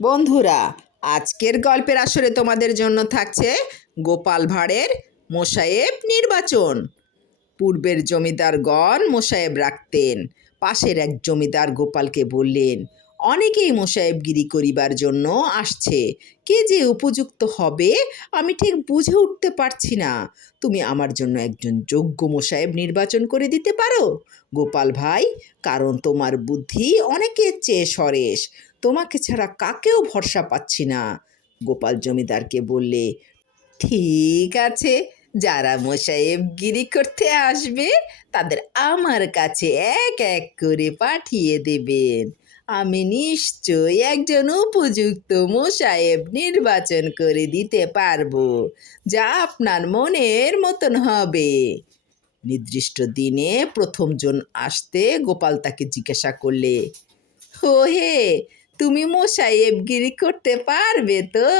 বন্ধুরা, আজকের গল্পের আসরে তোমাদের জন্য থাকছে গোপাল ভাঁড়ের মোসায়েব নির্বাচন। পূর্বের জমিদারগণ মোসায়েব রাখতেন। পাশের এক জমিদার গোপালকে বললেন, অনেকেই মোসায়েবগিরি করিবার জন্য আসছে, কে যে উপযুক্ত হবে আমি ঠিক বুঝে উঠতে পারছি না। তুমি আমার জন্য একজন যোগ্য মোসায়েব নির্বাচন করে দিতে পারো গোপাল ভাই, কারণ তোমার বুদ্ধি অনেকের চেয়ে সরেস। তোমাকে ছাড়া কাকেও ভরসা পাচ্ছি না। গোপাল জমিদারকে বললে, ঠিক আছে, যারা মোসায়েবগিরি করতে আসবে তাদের আমার কাছে এক এক করে পাঠিয়ে দেবেন। আমি নিশ্চয়ই একজন উপযুক্ত মোসায়েব নির্বাচন করে দিতে পারবো, যা আপনার মনের মতন হবে। নির্দিষ্ট দিনে প্রথম জন আসতে গোপাল তাকে জিজ্ঞাসা করলে, ও হে, তুমি মোসায়েবগিরি করতে পারবে তো?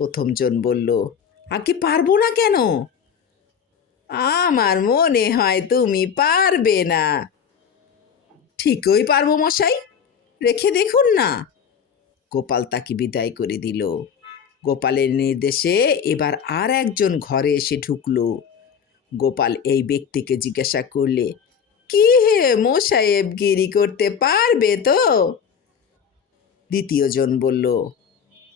প্রথম জন বলল, আগে পারবো না কেন? আমার মনে হয় তুমি পারবে না। ঠিকই পারবো মশাই, রেখে দেখুন না। গোপাল তাকে বিদায় করে দিল। গোপালের নির্দেশে এবার আর একজন ঘরে এসে ঢুকলো। গোপাল এই ব্যক্তিকে জিজ্ঞাসা করলে, কি হে, মোসায়েবগিরি করতে পারবে তো? দ্বিতীয় জন বলল,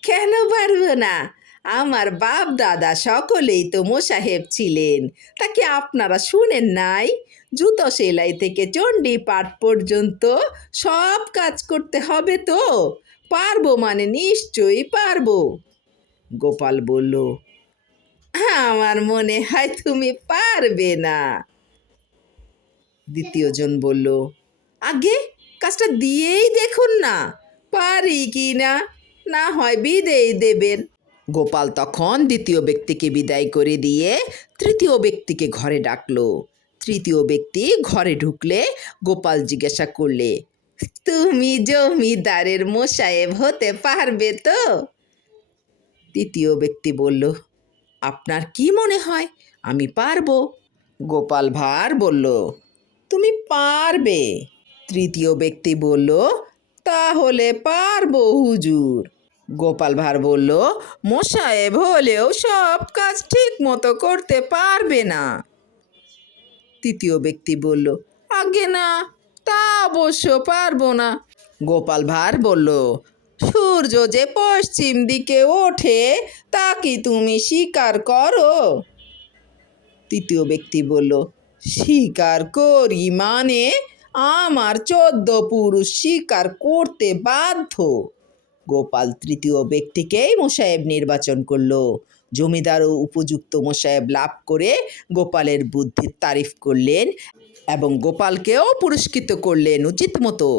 কেন পারবো না? আমার বাপ দাদা সকলেই তো মোসাহেব ছিলেন, তাকে আপনারা শুনেন নাই? জুতো সেলাই থেকে চণ্ডী পাঠ পর্যন্ত সব কাজ করতে হবে তো। পারবো মানে নিশ্চয়ই পারবো। গোপাল বলল, আমার মনে হয় তুমি পারবে না। দ্বিতীয় জন বলল, আগে কাজটা দিয়েই দেখুন না, পারি কি না, না হয় বিদেয় দেবেন। গোপাল তখন দ্বিতীয় ব্যক্তিকে বিদায় করে দিয়ে তৃতীয় ব্যক্তিকে ঘরে ডাকলো। তৃতীয় ব্যক্তি ঘরে ঢুকলে গোপাল জিজ্ঞাসা করলে, তুমি জমিদারের মোসায়েব হতে পারবে তো? তৃতীয় ব্যক্তি বলল, আপনার কি মনে হয় আমি পারবো? গোপাল ভাঁড় বলল, তুমি পারবে। তৃতীয় ব্যক্তি বলল, তাহলে পারবো হুজুর। গোপাল ভাঁড় বলল, মোসাহেব হলেও সব কাজ ঠিক মতো করতে পারবে না। তৃতীয় ব্যক্তি বলল, আগে না, তা অবশ্য পারবো না। গোপাল ভাঁড় বলল, সূর্য যে পশ্চিম দিকে ওঠে তা কি তুমি স্বীকার করো? তৃতীয় ব্যক্তি বলল, স্বীকার করি মানে? আমার 14 পুরুষ স্বীকার করতে বাধ্য। গোপাল তৃতীয় ব্যক্তিকেই মোসায়েব নির্বাচন করলো। জমিদারও উপযুক্ত মোসায়েব লাভ করে গোপালের বুদ্ধির তারিফ করলেন এবং গোপালকেও পুরস্কৃত করলেন উচিত মতো।